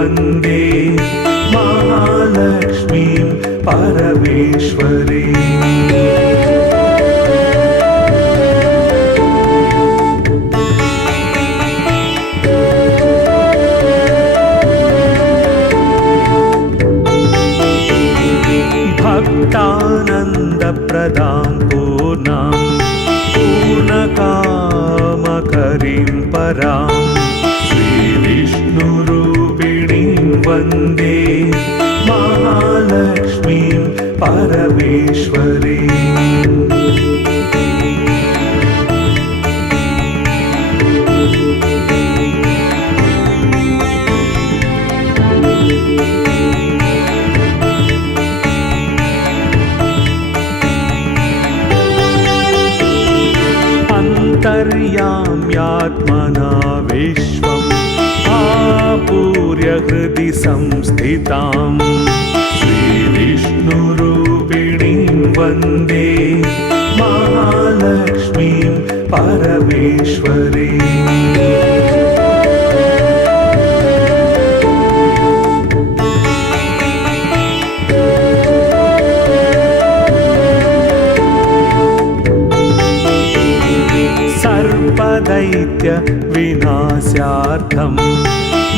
वन्दे महालक्ष्मीं परमेश्वरीम्। भक्तानन्दप्रदां पूर्णां पूर्णकामकरीं परां श्रीविष्णुरूपिणीं वन्दे महालक्ष्मीं परमेश्वरीम्। अन्तर्याम्यात्मना विश्वम् आपूर्य हृदि संस्थितां श्रीविष्णुरूपिणीं वन्दे महालक्ष्मीं परमेश्वरीम्। सर्वदैत्य विनाशार्थं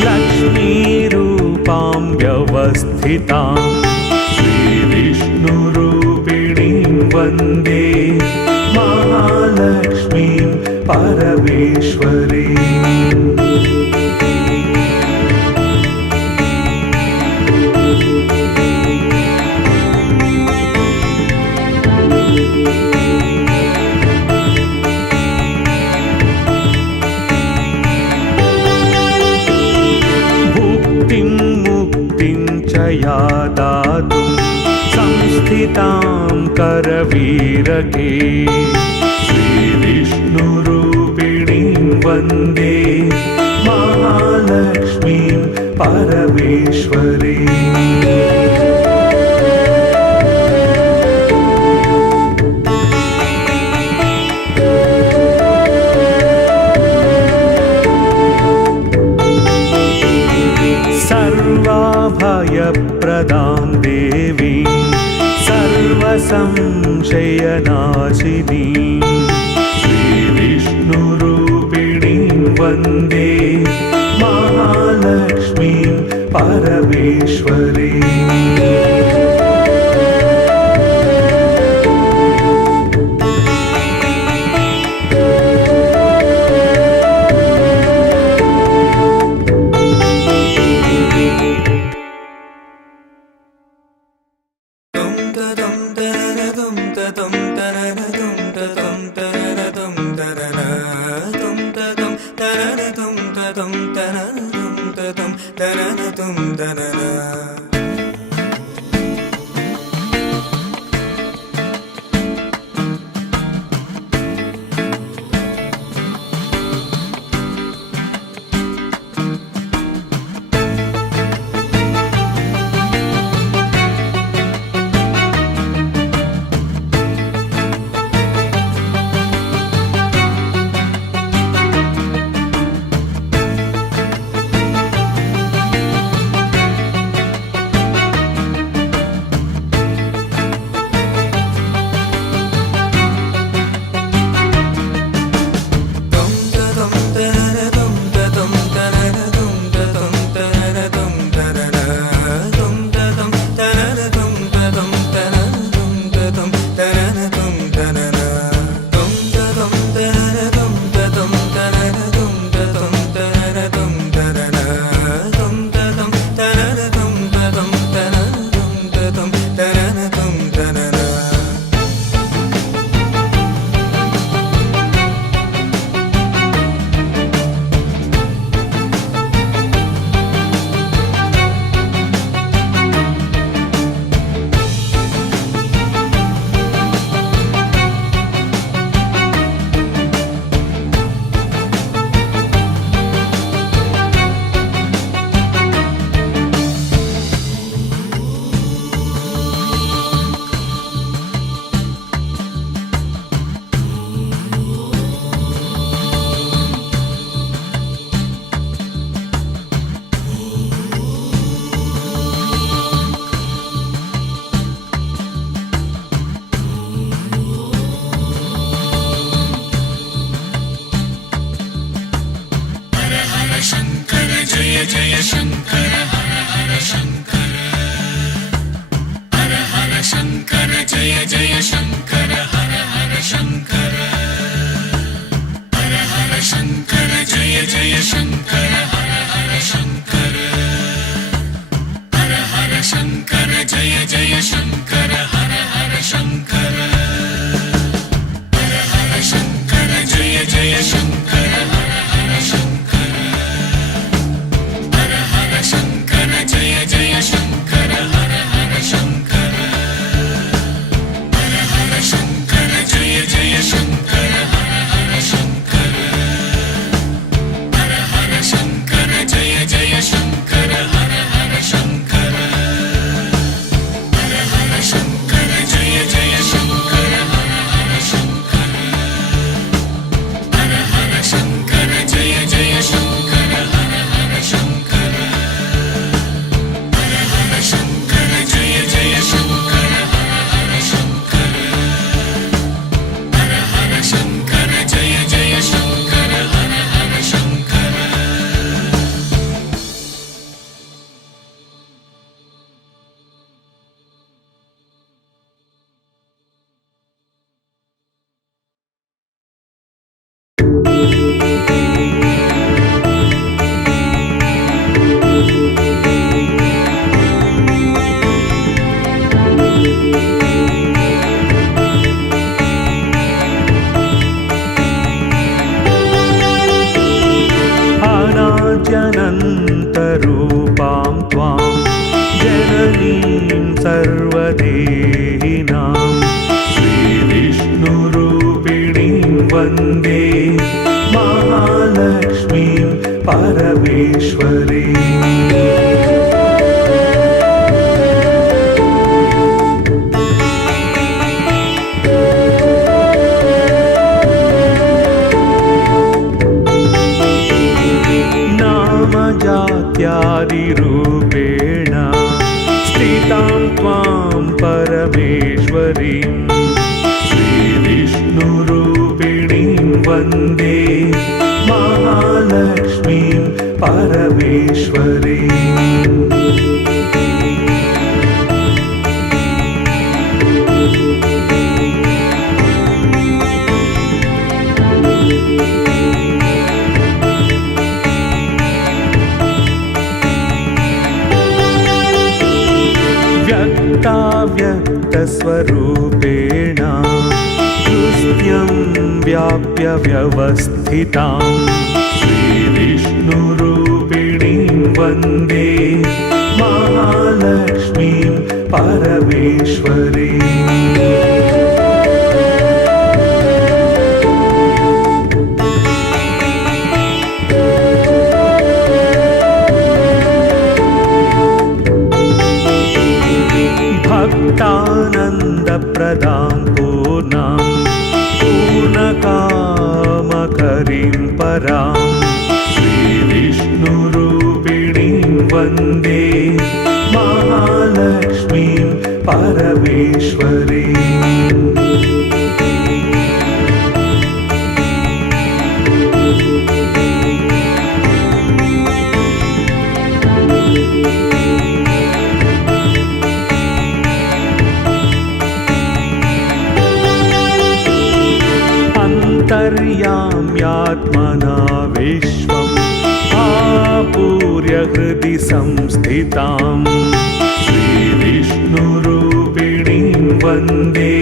लक्ष्मीरूपां व्यवस्थितां श्रीविष्णुरूपिणीं वन्दे महालक्ष्मीं परमेश्वरीम्। या दातुं संस्थितां करवीरके श्रीविष्णुरूपिणीं वन्दे महालक्ष्मीं परमेश्वरीम्। सर्वभयप्रदां देवीं सर्वसंशयनाशिनीं श्रीविष्णुरूपिणीं वन्दे महालक्ष्मीं परमेश्वरीम्। शङ्कर जय जय शङ्कर हर हर शङ्कर हर हर शङ्कर जय जय शङ्कर हर हर शङ्कर हर हर शङ्कर जय जय शङ्कर हर हर शङ्कर हर हर शङ्कर जय जय शङ्कर हर हर शङ्कर हर हर शङ्कर जय जय शङ्कर हर हर शङ्कर हर हर शङ्कर जय जय शङ्कर हर हर शङ्कर हर हर शङ्कर जय जय शङ्कर हर हर शङ्कर हर हर शङ्कर जय जय शङ्कर हर हर शङ्कर हर हर शङ्कर जय जय शङ्कर हर हर शङ्कर हर हर शङ्कर जय जय शङ्कर हर हर शङ्कर हर हर शङ्कर जय जय शङ्कर हर हर शङ्कर हर हर शङ्कर जय जय शङ्कर हर हर शङ्कर अनाद्यनन्तरूपां त्वां जननीं सर्वदेहिनां श्रीविष्णुरूपिणीं वन्दे महालक्ष्मीं परमेश्वरीम् जात्यादिरूपेण स्थितां त्वां परमेश्वरीं श्रीविष्णुरूपिणीं वन्दे महालक्ष्मीं परमेश्वरीम् व्यक्तस्वरूपेण हृद्यं व्याप्य व्यवस्थितां श्रीविष्णुरूपिणीं वन्दे महालक्ष्मीं परमेश्वरीम् भक्तानन्दप्रदां पूर्णां पूर्णकामकरीं परां श्रीविष्णुरूपिणीं वन्दे महालक्ष्मीं परमेश्वरीम् अन्तर्याम्यात्मना विश्वम् आपूर्य हृदि संस्थितां श्रीविष्णुरूपिणीं वन्दे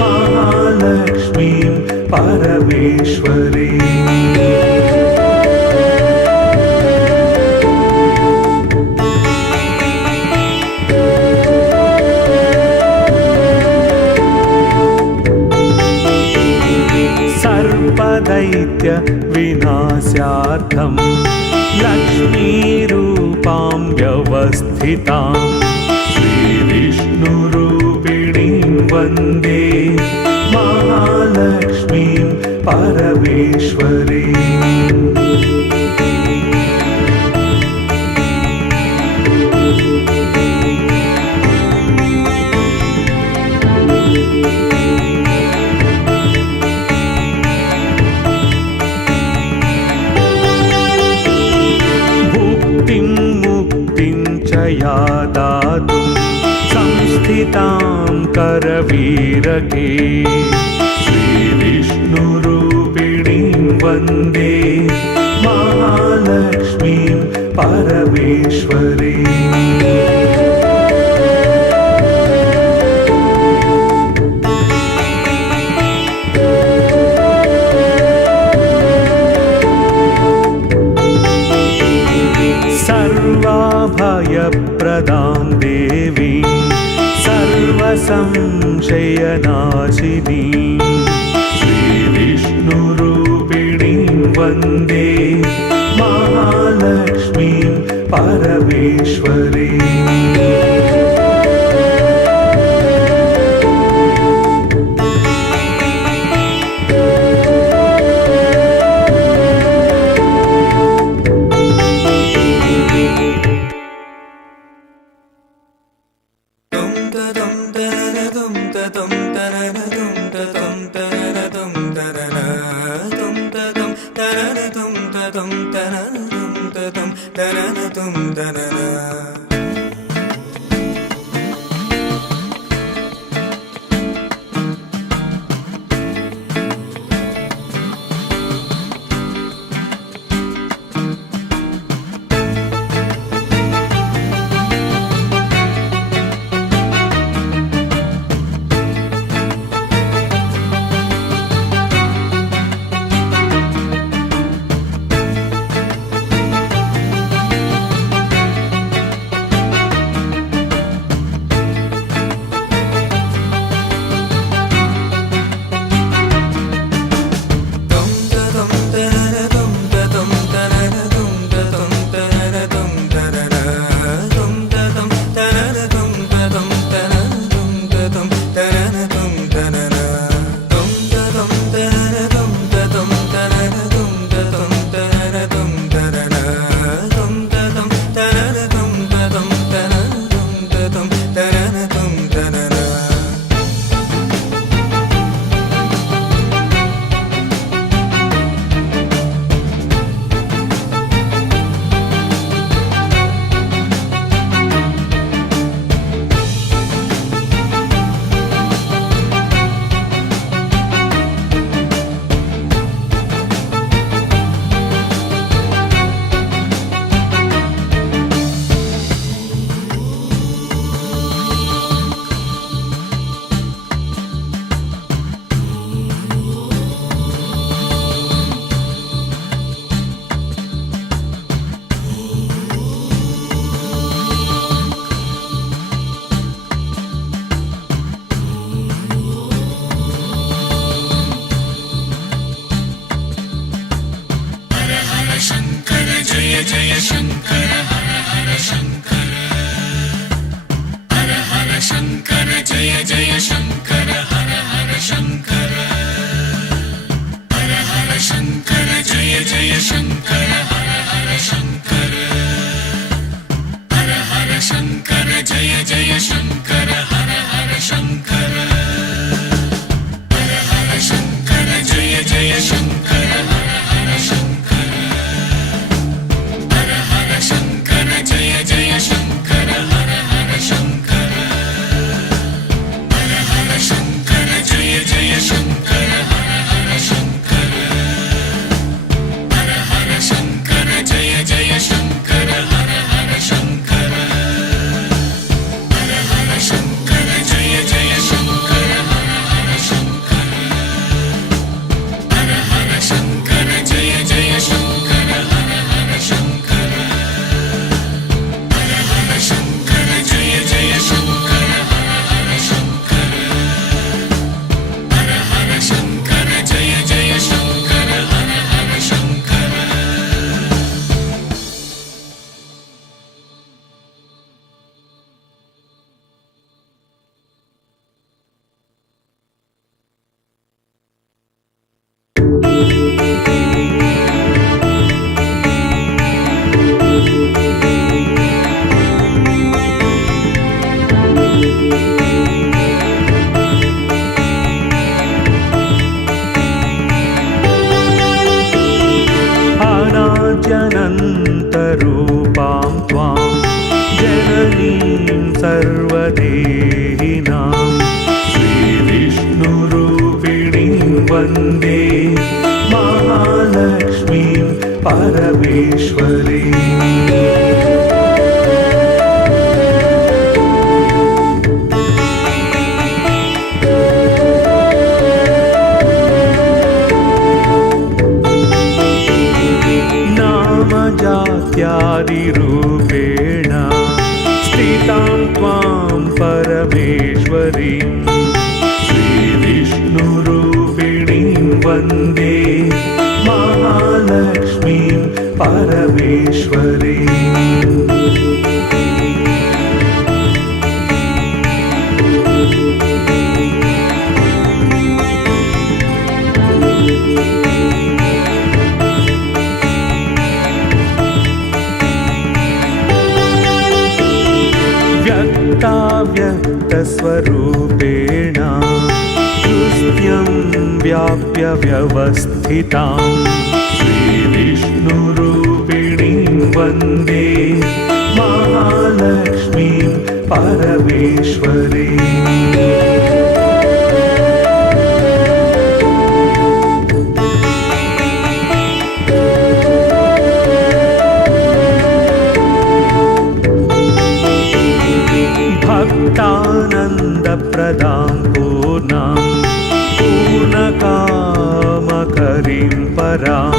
महालक्ष्मीं परमेश्वरीम् सर्वदैत्य विनाशार्थं लक्ष्मीरूपां व्यवस्थितां श्रीविष्णुरूपिणीं वन्दे महालक्ष्मीं परमेश्वरीम् दया दातुं संस्थितां करवीरके श्रीविष्णुरूपिणीं वन्दे महालक्ष्मीं परमेश्वरीम्। सर्वाभयप्रदां देवीं सर्वसंशयनाशिनीं श्रीविष्णुरूपिणीं वन्दे महालक्ष्मीं परमेश्वरीम्। Hare పరమేశ్వరి नामजात्यादिरूपेण स्थितां त्वां परमेश्वरीं श्रीविष्णुरूपिणीं वन्दे महालक्ष्मीं परमेश्वरीम् व्यक्ताव्यक्तस्वरूपेण हृद्यं व्याप्य व्यवस्थितां श्रीविष्णुरूपिणीं वन्दे महालक्ष्मीं परमेश्वरीम् भक्तानन्दप्रदां पूर्णां पूर्णकामकरीं परां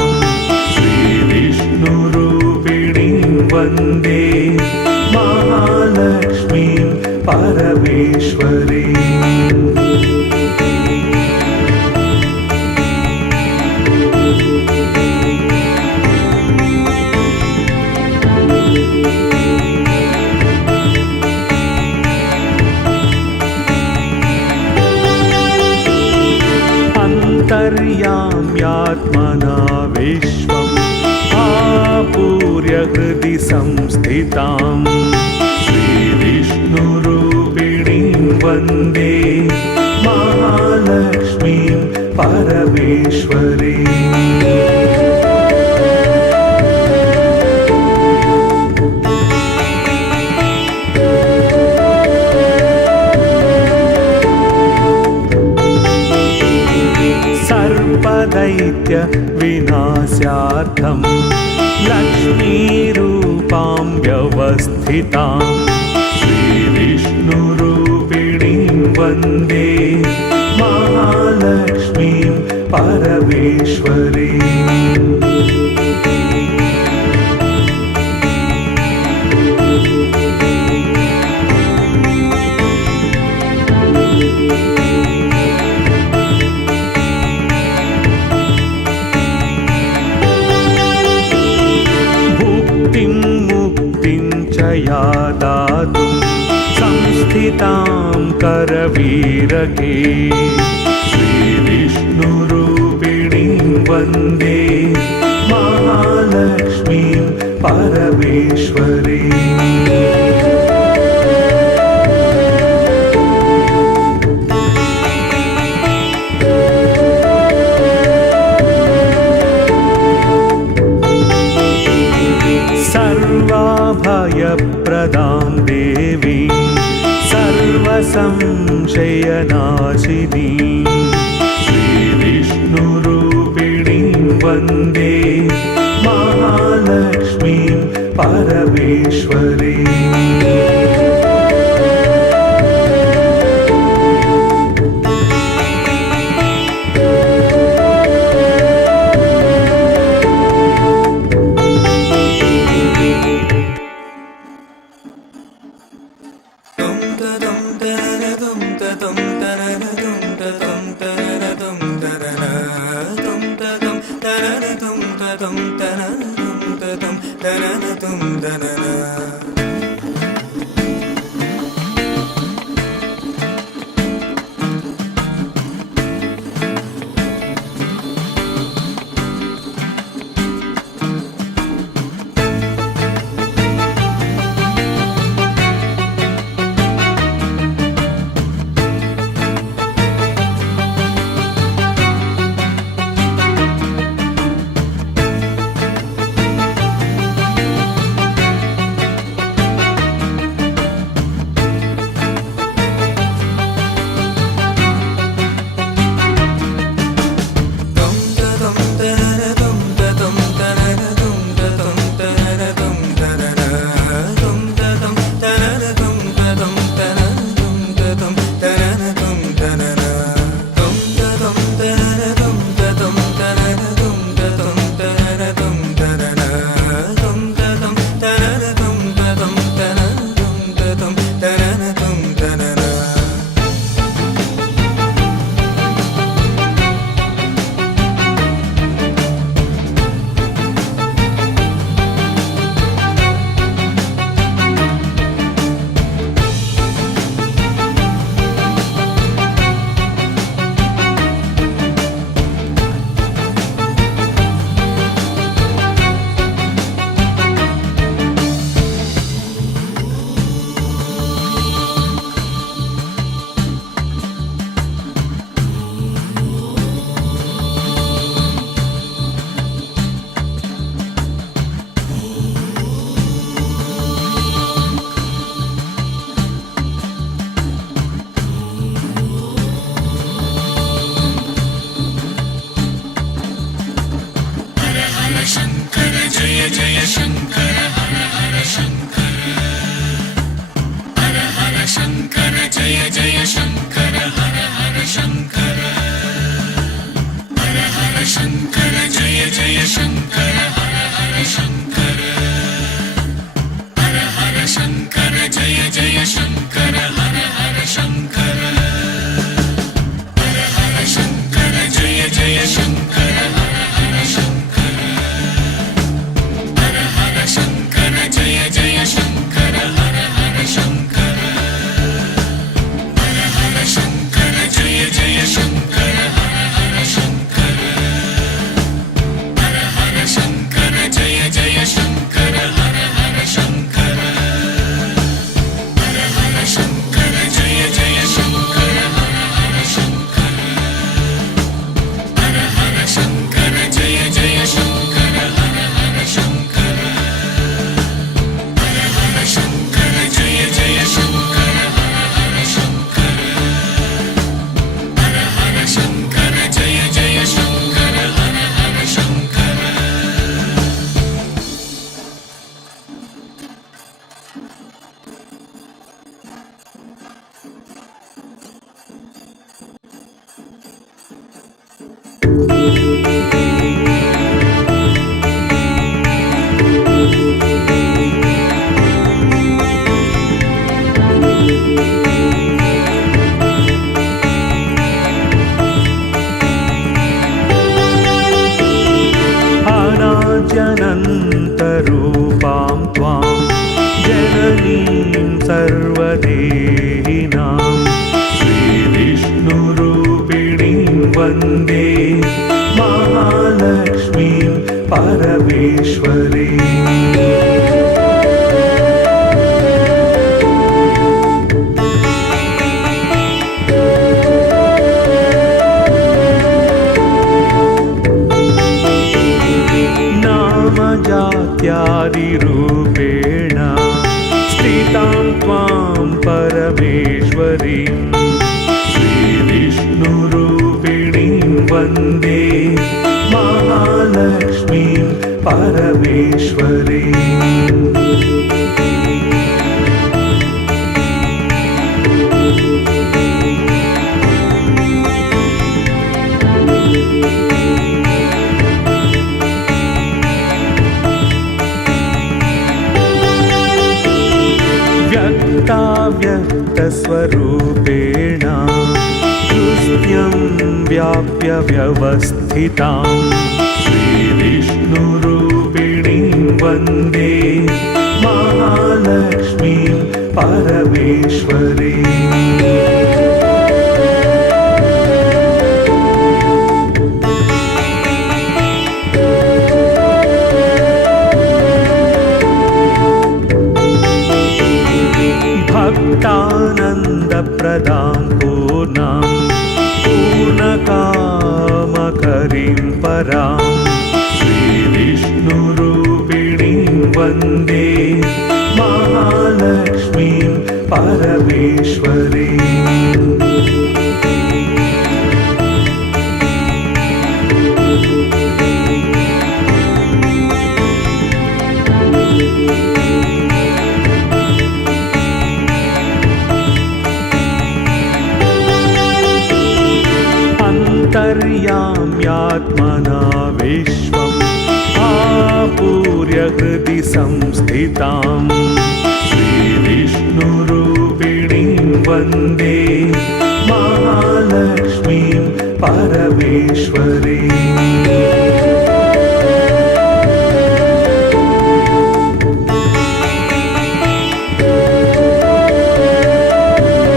श्रीविष्णुरूपिणीं वन्दे महालक्ष्मीं परमेश्वरीम् अन्तर्याम्यात्मना विश्वम् आपूर्य हृदि संस्थितां श्रीविष्णुरूपिणीं वन्दे महालक्ष्मीं परमेश्वरीम् सर्वदैत्य विनाशार्थं लक्ष्मीरूपां व्यवस्थितां श्रीविष्णुरूपिणीं वन्दे महालक्ष्मीं परमेश्वरीम् या दातुं संस्थितां करवीरके श्रीविष्णुरूपिणीं वन्दे महालक्ष्मीं परमेश्वरीम् सर्वाभयप्रदां देवीं सर्वसंशयनाशिनीं श्रीविष्णुरूपिणीं वन्दे महालक्ष्मीं परमेश्वरीम् सर्वदेहिनां श्रीविष्णुरूपिणीं वन्दे महालक्ष्मीं परमेश्वरीम् जात्यादिरूपेण स्थितां त्वां परमेश्वरीं श्रीविष्णुरूपिणीं वन्दे महालक्ष्मीं परमेश्वरीम् व्यक्तस्वरूपेण हृदयं व्याप्य व्यवस्थितां श्रीविष्णुरूपिणीं वन्दे महालक्ष्मीं परमेश्वरीम् भक्तानन्दप्रदां पूर्णां पूर्णकामकरीं परां श्रीविष्णुरूपिणीं वन्दे महालक्ष्मीं परमेश्वरीम् यात्मना विश्वम् आपूर्य हृदि संस्थितां श्रीविष्णुरूपिणीं वन्दे महालक्ष्मीं परमेश्वरीम्